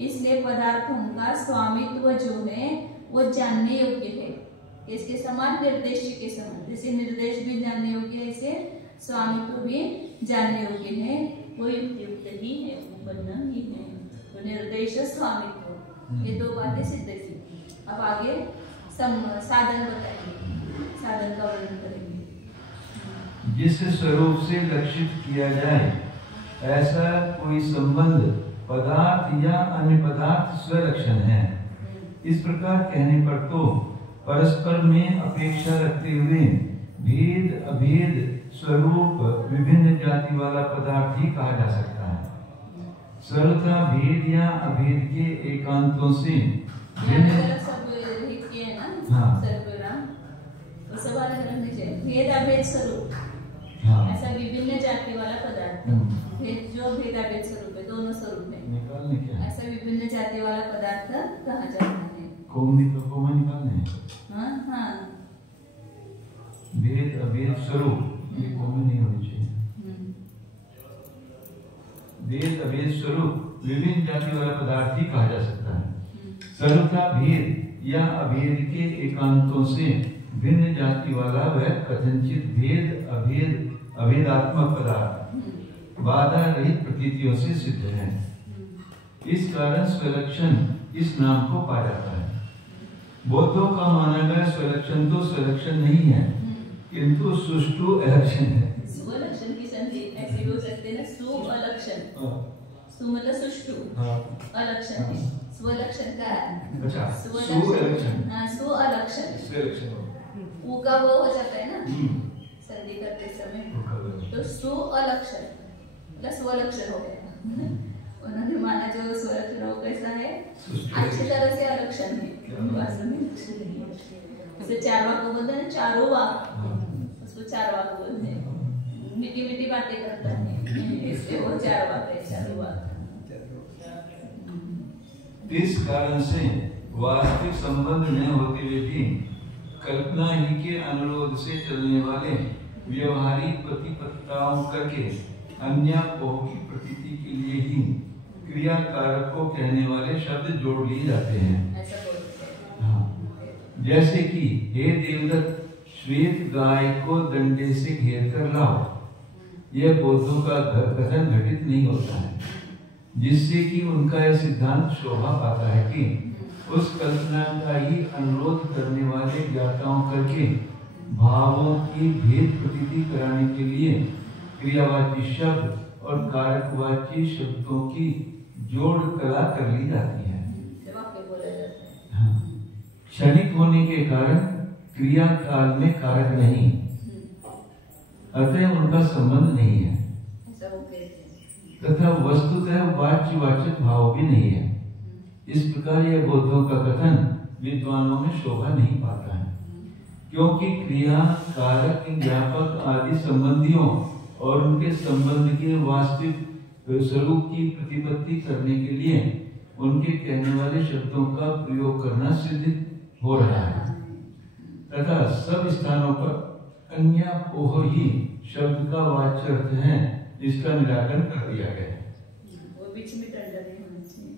इसलिए पदार्थों का स्वामित्व जो है वो जानने योग्य है, इसके समान निर्देश के समान, जैसे निर्देश भी जानने योग्य है, ऐसे स्वामित्व भी जानने योग्य है, वो युक्त ही है, उपन्न ही है। तो निर्देश स्वामित्व, ये दो बातें सिद्ध की। अब आगे साधन बताएंगे, साधन का वर्णन करेंगे। जिस स्वरूप से लक्षित किया जाए ऐसा कोई संबंध पदार्थ या अन्य पदार्थ स्वलक्षण है। इस प्रकार कहने पर तो परस्पर में अपेक्षा रखते हुए भेद अभेद स्वरूप विभिन्न जाति वाला पदार्थ ही कहा जा सकता है। सरलता भेद या अभेद के एकांतों से भिन्न, भेद अभेद स्वरूप, ऐसा विभिन्न जाति वाला पदार्थ, भेद जो भेद अभेद स्वरूप है, दोनों स्वरूप में ऐसा विभिन्न जाति वाला पदार्थ कहा जाता है। निकालने हाँ, भेद अभेद स्वरूप नहीं होनी चाहिए। भेद अभेद स्वरूप विभिन्न जाति वाला पदार्थ ही कहा जा सकता है। सर्वथा भेद या अभेद के एकांतों से भिन्न जाति वाला वह कथनचित भेद अभेद अभेदात्मक पदार्थ बाधा रहित प्रतीतियों से सिद्ध है। इस कारण स्वलक्षण इस नाम को पाया जाता है। बौद्धों का माना गया स्वलक्षण तो स्वलक्षण नहीं है, किंतु सुष्ठु अलक्षण है। स्वलक्षण की संधि ऐसे भी हो सकते हैं ना, सुअलक्षण, सु मतलब सुष्ठु, अलक्षण है, स्वलक्षण का है। अच्छा, सुअलक्षण, हाँ, सुअलक्षण, उ का वो हो जाता है ना संधि करते समय, तो सुअलक्षण मतलब स्वलक्षण हो गया। उन्होंने माना जो स्वरथ है वो कैसा है, अच्छी तरह से आरक्षण है, वास्तव में लक्षण नहीं है। जैसे चारवाक को बोलते हैं चारों वाक, उसको चारवाक बोलते हैं, मीठी मीठी बातें करता है, इसलिए वो चारवाक है, चारों वाक। इस कारण से वास्तविक संबंध न होते हुए भी कल्पना ही के अनुरोध से चलने वाले व्यवहारिक प्रतिपत्ताओं करके अन्य की प्रतीति के लिए ही क्रिया कारक को कहने वाले शब्द जोड़ लिए जाते हैं। हाँ। जैसे कि हे देवदत्त श्वेत गाय को डंडे से घेर कर लाओ, यह बौद्धों का कथन घटित नहीं होता है, जिससे कि उनका यह सिद्धांत शोभा पाता है कि उस कल्पना का ही अनुरोध करने वाले ज्ञाताओं करके भावों की भेद प्रतीति कराने के लिए क्रियावाची शब्द और कारकवाची शब्दों की जोड़ कला कर ली जाती है। हाँ। क्षणिक होने के कारण क्रिया काल में कारक नहीं, अतः उनका संबंध नहीं है, तथा वस्तुतः वाच्यवाचक भाव भी नहीं है। इस प्रकार यह बौद्धों का कथन विद्वानों में शोभा नहीं पाता है, क्योंकि क्रिया कारक ज्ञापक आदि संबंधियों और उनके संबंध के वास्तविक स्वरूप की प्रतिपत्ति करने के लिए उनके कहने वाले शब्दों का प्रयोग करना सिद्ध हो रहा है, तथा सब स्थानों पर अन्य ओह ही शब्द का वाच्य अर्थ है, इसका निराकरण कर दिया गया है। वो बीच में डंडा नहीं होना चाहिए,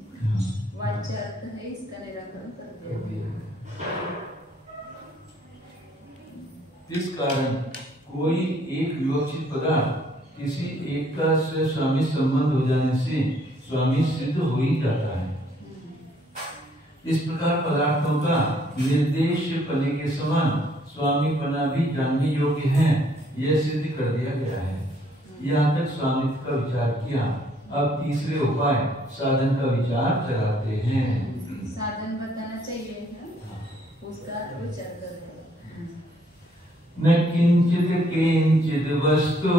वाच्य अर्थ है, इसका निराकरण कर दिया गया। इस कारण कोई एक विवक्षित पदार्थ किसी एक का स्वामी संबंध हो जाने से स्वामी सिद्ध हो ही जाता है। इस प्रकार पदार्थों का निर्देश पने के समान स्वामी पना भी जानने योग्य है, यह सिद्ध कर दिया गया है। यहाँ तक स्वामित्व का विचार किया, अब तीसरे उपाय साधन का विचार चलाते हैं। साधन बताना चाहिए, उसका विचार करते हैं। न किंचित केंचित वस्तु,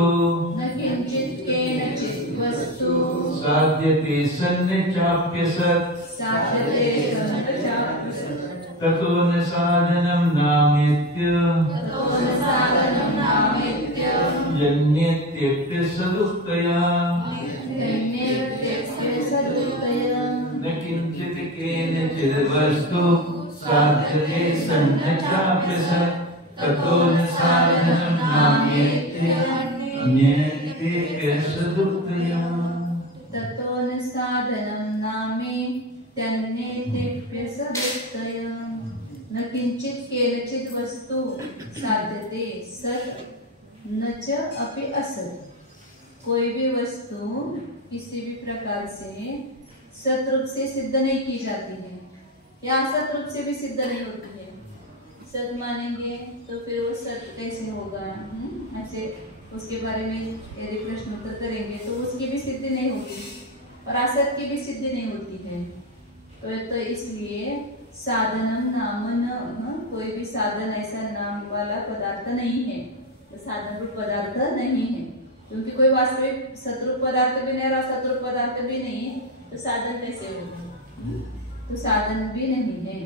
न किंचित केनचित वस्तु, साध्यते सन्न चाप्य सत्, साध्यते सन्न चाप्य सत्, ततो न साधनं नामेत्य, ततो न साधनं नामेत्य, यन्यत्यप्य सदुक्तया, यन्यत्यप्य सदुक्तया। न किंचित केनचित् वस्तु, साध्यते सन्न चाप्य सत्, ततो न साधनं नामेत्य, यन्यत्यप्य सदुक्तया। ततो न साधनं नामेत्यन्येतेप्य सदुक्तया। न किंचित केनचित् वस्तु साध्यते सत् न च अपि असत्। कोई भी वस्तु किसी भी प्रकार से सत रूप से सिद्ध नहीं की जाती है, या असत रूप से भी सिद्ध नहीं होती है। सत मानेंगे तो फिर वो सत कैसे होगा, ऐसे उसके बारे में यदि प्रश्न उत्तर करेंगे तो उसकी भी सिद्धि नहीं होगी और असत की भी सिद्धि नहीं होती है। तो इसलिए साधनम नाम न, कोई भी साधन ऐसा नाम वाला पदार्थ नहीं है, तो साधन रूप पदार्थ नहीं है, क्योंकि कोई वास्तविक सतरूप पदार्थ भी नहीं और असतरूप पदार्थ भी नहीं है, तो साधन कैसे होगा, तो साधन भी नहीं है,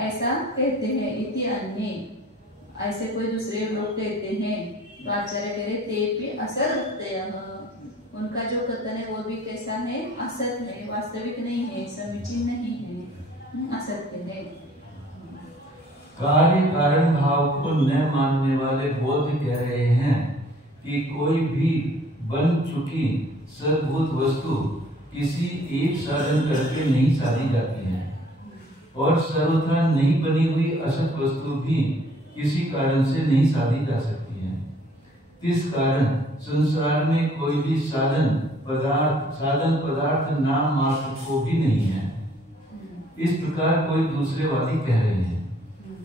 ऐसा कहते हैं। इति अन्य, ऐसे कोई दूसरे लोग कहते हैं, तो आचार्य कह रहे ते भी असत्य, उनका जो कथन है वो भी कैसा है, असत है, वास्तविक नहीं है, समीचीन नहीं है, असत्य है। कार्य कारण भाव को न मानने वाले बौद्ध कह रहे हैं कि कोई भी बन चुकी सद्भूत वस्तु किसी एक साधन करके नहीं साधी जाती है, और सर्वथा नहीं बनी हुई असत वस्तु भी किसी कारण से नहीं साधी जा सकती है। इस कारण संसार में कोई भी साधन पदार्थ नाम मात्र को भी नहीं है। इस प्रकार कोई दूसरे वादी कह रहे हैं।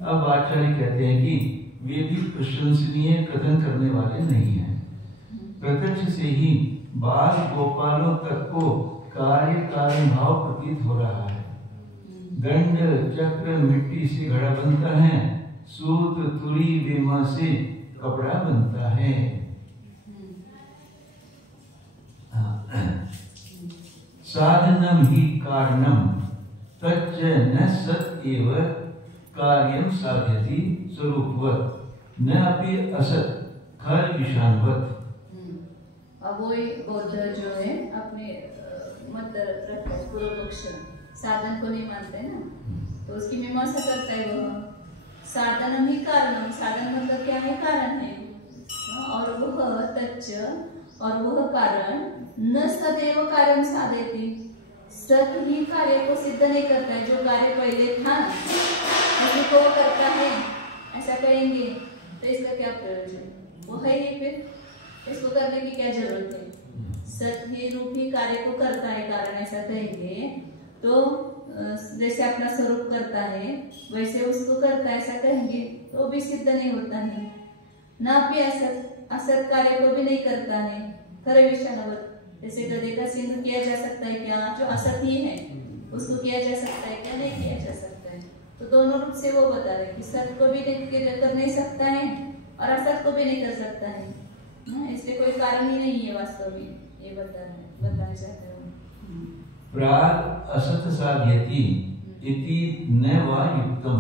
अब आचार्य कहते हैं कि वे भी प्रशंसनीय कथन करने वाले नहीं हैं। प्रत्यक्ष से ही बाल गोपालों तक को कार्य कारण भाव प्रतीत हो रहा है। दंड चक्र मिट्टी से घड़ा बनता है, सूत तुरी वेमा से कपड़ा बनता है। साधनम ही कारणम तच्च न सत् एव कार्यम साध्यति स्वरूपवत् न अपि असत् खल विषाणवत्। अब वो एक बौद्ध जो है अपने मत रखता है, पूर्व पक्ष साधन को नहीं मानते ना, तो उसकी मीमांसा करता है वह साधनम ही कारणम। साधन मतलब क्या है? कारण है। और वह तच्च, और वह कारण न सदैव कार्यम साधयति, सत ही कार्य को सिद्ध नहीं करता है। जो कार्य पहले था उसी को वो करता है, ऐसा कहेंगे तो इसका क्या प्रयोजन? वो है ही, फिर इसको करने की क्या जरूरत है? सत ही रूप ही कार्य को करता है कारण, ऐसा कहेंगे तो जैसे अपना स्वरूप करता है वैसे उसको करता है, ऐसा कहेंगे तो भी सिद्ध नहीं होता है। ना भी असत, असत कार्य को भी नहीं करता है। खरे विषाणवत, जैसे गधे का सिंह किया जा सकता है क्या? जो असत ही है उसको किया जा सकता है क्या? नहीं किया जा सकता है। तो दोनों रूप से वो बता रहे कि सत को भी कर नहीं सकता है और असत को भी नहीं कर सकता है। इसलिए कोई कारण ही नहीं है वास्तव में, ये बताना चाहते हैं। प्राग असत साध्यति इति न वा युक्तम,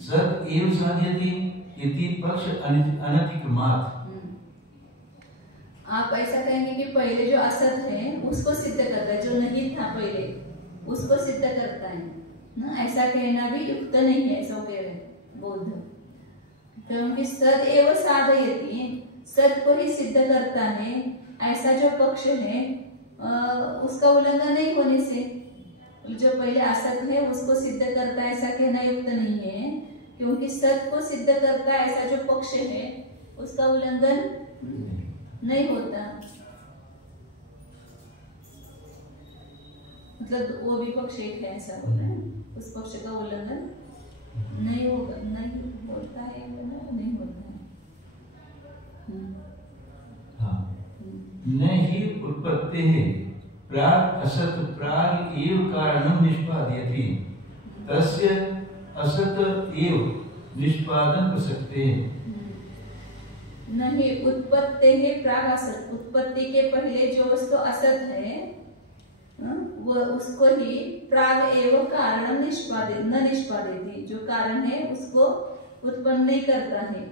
सत एव साध्यति इति पक्ष अनतिक्रमात्। आप ऐसा कहेंगे कि पहले जो असत है उसको सिद्ध करता है, जो नहीं था पहले उसको सिद्ध करता है ना, ऐसा कहना भी युक्त नहीं है, ऐसा कह रहे बौद्ध। क्योंकि सत एव साधयति, सत को ही सिद्ध करता है, ऐसा जो पक्ष है उसका उल्लंघन नहीं होने से जो पहले असत है उसको सिद्ध करता है, ऐसा कहना युक्त नहीं है। क्योंकि सत को सिद्ध करता है ऐसा जो पक्ष है उसका उल्लंघन नहीं होता, मतलब वो भी पक्ष एक है ऐसा बोल रहे हैं, उस पक्ष का उल्लंघन नहीं होगा, नहीं होता है, नहीं होता है। हाँ, न ही उत्पत्ति है प्राग असत प्राग एव कारणम निष्पादयति, तस्य असत एव निष्पादन प्रसक्ते। नहीं उत्पत्ति है प्राग असत, उत्पत्ति के पहले जो वस्तु असत है वो उसको ही प्राग एव कारणम निष्पादित, जो कारण है उसको उत्पन्न नहीं करता है।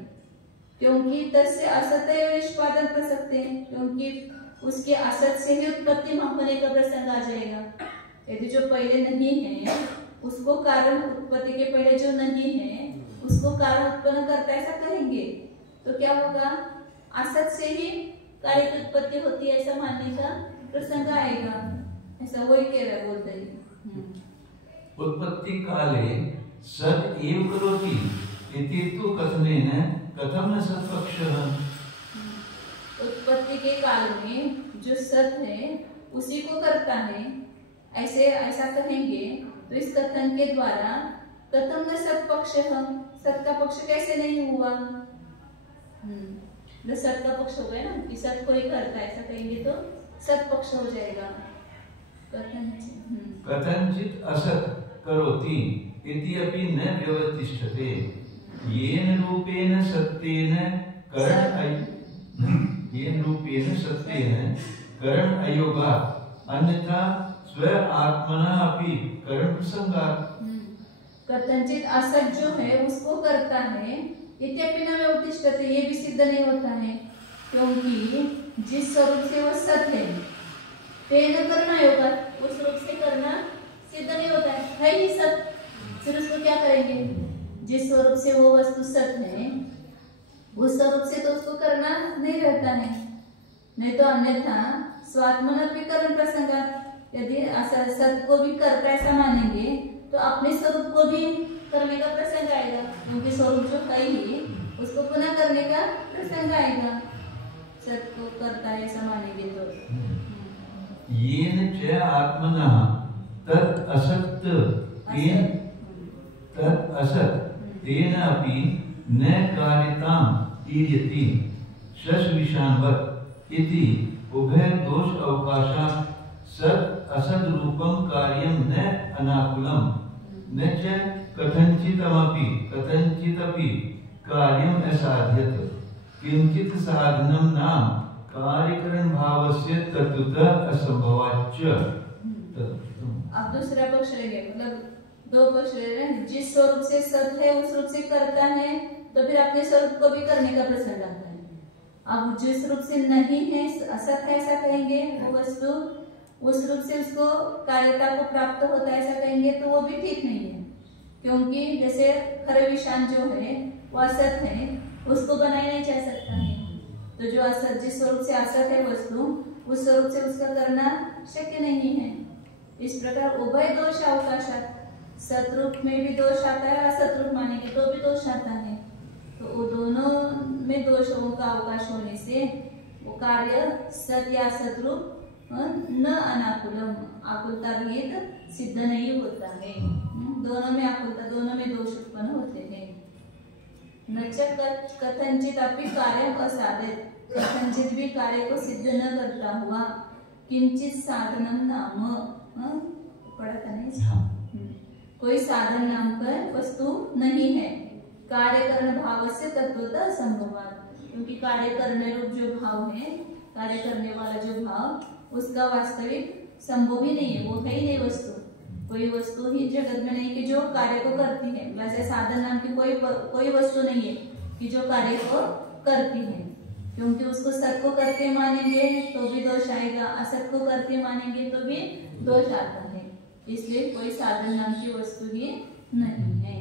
क्योंकि तस्य असत एव निष्पादन प्रसक्ते, क्योंकि उसके असत से ही उत्पत्ति होने का प्रसंग आ जाएगा। यदि जो पहले नहीं है उसको कारण, उत्पत्ति के पहले जो नहीं है उसको कारण उत्पन्न करता है ऐसा कहेंगे तो क्या होगा? असत से ही कार्य की उत्पत्ति होती है ऐसा मानने का प्रसंग आएगा, ऐसा वही कह रहा है बोलते हैं। उत्पत्ति काले सत एव करोति इति तु कथनेन कथम न सत् पक्षः। उत्पत्ति के काल में जो सत है उसी को करता है, ऐसा कहेंगे तो इस कथन के द्वारा कथम न सत् पक्षः, सत का पक्ष कैसे नहीं हुआ? सत का पक्ष हो गया ना कि सत को ही करता है, ऐसा कहेंगे तो सत पक्ष हो जाएगा। कथंचित असत करोति इति अपि न व्यवतिष्ठते, येन रूपेण सत्येन करण अयोगात् अन्यथा स्व आत्मना अपि करण प्रसंगात्। कथंचित असत जो है उसको करता है, इत्यपि न व्यवतिष्ठते, ये भी सिद्ध नहीं होता है। क्योंकि जिस स्वरूप से वह सत है तेन करना होगा, उस रूप से करना सिद्ध नहीं होता है ही सत, फिर उसको क्या करेंगे? जिस स्वरूप से वो वस्तु सत है उस स्वरूप से तो उसको करना नहीं रहता है, नहीं तो अन्यथा स्वात्मन अपि करण प्रसंगात्, यदि सत को भी करता ऐसा मानेंगे तो अपने स्वरूप को भी करने का प्रसंग आएगा, क्योंकि स्वरूप जो है ही उसको पुनः करने का प्रसंग आएगा, सत को करता है ऐसा मानेंगे तो। येन च आत्मनः तत् असत् तेन अपि न कार्यताम् ईयति शश इति उभय दोष अवकाशात् सत् असद रूपम कार्यम न अनाकुलम न च कथंचिदपि कार्यम असाध्यत किंचित साधनम नाम कार्यकरण भावस्य तत्वतः असंभवाच्च। अब दूसरा पक्ष लेंगे, मतलब दो पक्ष ले रहे हैं। जिस स्वरूप से सत है उस रूप से करता है, तो फिर अपने स्वरूप को भी करने का प्रसंग आता है। अब जिस रूप से नहीं है, असत है ऐसा कहेंगे, वो वस्तु उस रूप से उसको कार्यता को प्राप्त होता है ऐसा कहेंगे, तो वो भी ठीक नहीं है। क्योंकि जैसे खर विषाण जो है वो असत है, उसको बनाया नहीं जा सकता है। तो जो असत, जिस स्वरूप से असत है वस्तु, उस स्वरूप से उसका करना शक्य नहीं है। इस प्रकार उभय दोष अवकाशात, सतरूप में भी दोष आता है, असत रूप मानेंगे तो भी दोष आता है। तो वो दोनों में दोषों का अवकाश होने से वो कार्य सत या सतरूप न अनाकुलम, आकुलता रहित सिद्ध नहीं होता है। दोनों में आकुलता, दोनों में दोष उत्पन्न होते हैं। नच कथनचित अपि कार्य असाधित, कथनचित भी कार्य को सिद्ध न करता हुआ, किंचित साधनम नाम, पढ़ा था नहीं, कोई साधन नाम पर वस्तु नहीं है। कार्य करण भाव से तत्वतः संभवात, क्योंकि कार्य करने रूप जो भाव है, कार्य करने वाला जो भाव, उसका वास्तविक संभव ही नहीं है, वो है ही नहीं वस्तु। कोई वस्तु ही जगत में नहीं कि जो कार्य को करती है। वैसे साधन नाम की कोई वस्तु नहीं है कि जो कार्य को करती है, क्योंकि उसको सत को करते मानेंगे तो भी दोष आएगा, असत को करते मानेंगे तो भी दोष आता है। इसलिए कोई साधन नाम की वस्तु ही नहीं है।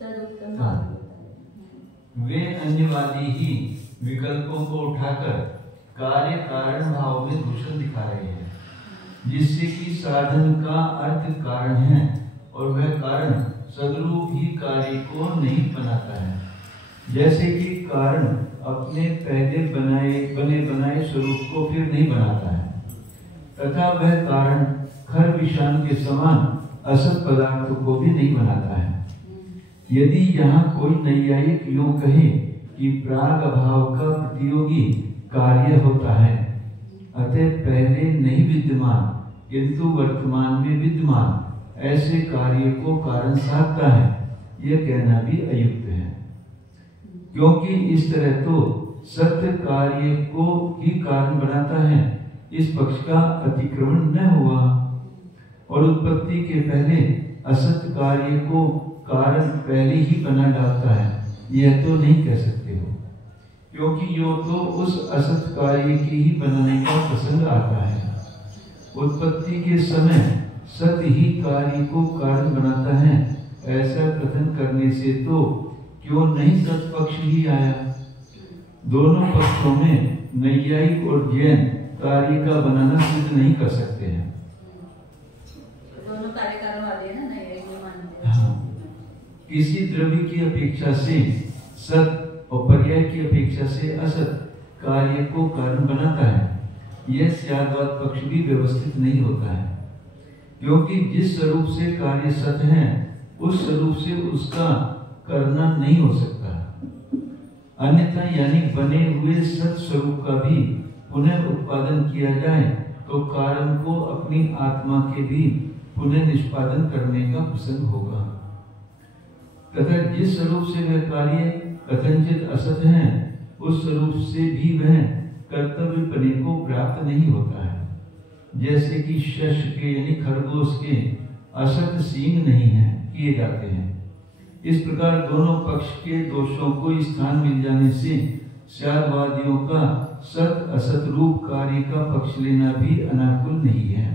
तदुक्तम भाव वे अन्यवादी ही विकल्पों को उठाकर कार्य कारण भाव में दूषण दिखा रहे हैं, जिससे कि साधन का अर्थ कारण है और वह कारण सदरूप ही कार्य को नहीं बनाता है। जैसे कि कारण अपने पहले बने बनाए स्वरूप को फिर नहीं बनाता है, तथा वह कारण खर विषाण के समान असत पदार्थों को भी नहीं बनाता है। यदि यहाँ कोई नैयायिक यूं कहे कि प्राग अभाव का प्रतियोगी कार्य होता है, अतः पहले नहीं विद्यमान किंतु वर्तमान में विद्यमान ऐसे कार्य को कारण साधता है, यह कहना भी अयुक्त है। क्योंकि इस तरह तो सत्य कार्य को ही कारण बनाता है, इस पक्ष का अतिक्रमण न हुआ, और उत्पत्ति के पहले असत्य कार्य को कारण पहले ही बना डालता है, यह तो नहीं कह सकते हो। क्योंकि यो तो उस असत कार्य की ही बनाने का प्रसंग आता है। उत्पत्ति के समय सत्य ही कार्य को कारण बनाता है, ऐसा कथन करने से तो क्यों नहीं सत पक्ष ही आया। दोनों पक्षों में नैयायिक और जैन कार्य का बनाना सिद्ध नहीं कर सकते हैं। दोनों कार्य कारण वाले ना, नैयायिक मानते हैं। हाँ, किसी द्रव्य की अपेक्षा से सत और पर्याय की अपेक्षा से असत कार्य को कारण बनाता है, यह स्याद्वाद पक्ष भी व्यवस्थित नहीं होता है। क्योंकि जिस स्वरूप से कार्य सत है, उस स्वरूप से उसका करना नहीं हो सकता। अन्यथा यानी बने हुए सत स्वरूप का भी पुनः उत्पादन किया जाए तो कारण को अपनी आत्मा के भी पुनः निष्पादन करने का प्रसंग होगा। तथा जिस स्वरूप से वह कार्य कथनचित असत है, उस स्वरूप से भी वह कर्तव्य पने को प्राप्त नहीं होता है। जैसे कि शश के यानी खरगोश के असत सींग नहीं है किए जाते हैं। इस प्रकार दोनों पक्ष के दोषों को स्थान मिल जाने से स्याद्वादियों का सत असत रूप कार्य का पक्ष लेना भी अनाकुल नहीं है,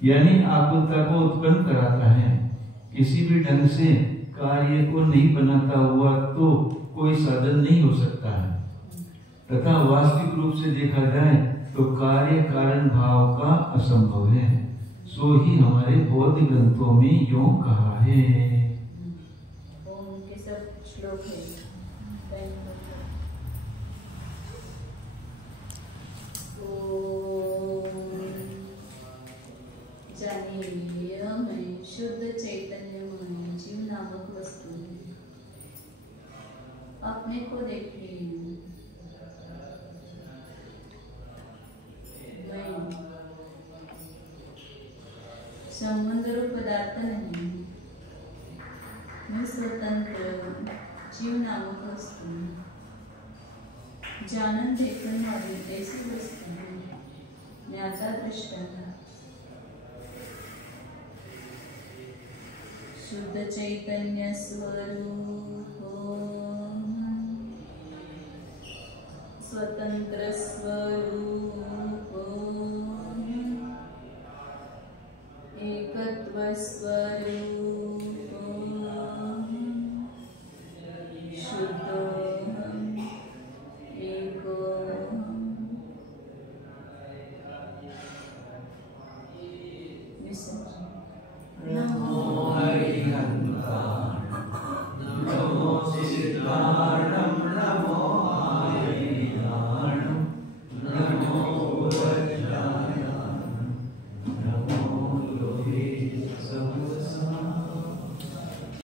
यानी आकुलता को उत्पन्न कराता है। किसी भी ढंग से कार्य को नहीं बनाता हुआ तो कोई साधन नहीं हो सकता है। तथा वास्तविक रूप से देखा जाए तो कार्य कारण भाव का असंभव है। सो ही हमारे बौद्ध ग्रंथों में यों कहा है। उनके सब श्लोक है। मैं शुद्ध चैतन्यमय जीव नामक वस्तु अपने को देखिए। मैं संबंध रूप पदार्थ नहीं, मैं स्वतंत्र जीव नामक वस्तु, जानन देखने वाली ऐसी वस्तु, ज्ञाता दृष्टा शुद्ध चैतन्य स्वरूप स्वतंत्र स्वरूप एकत्व स्वरूप शुद्ध एको विसर्जन।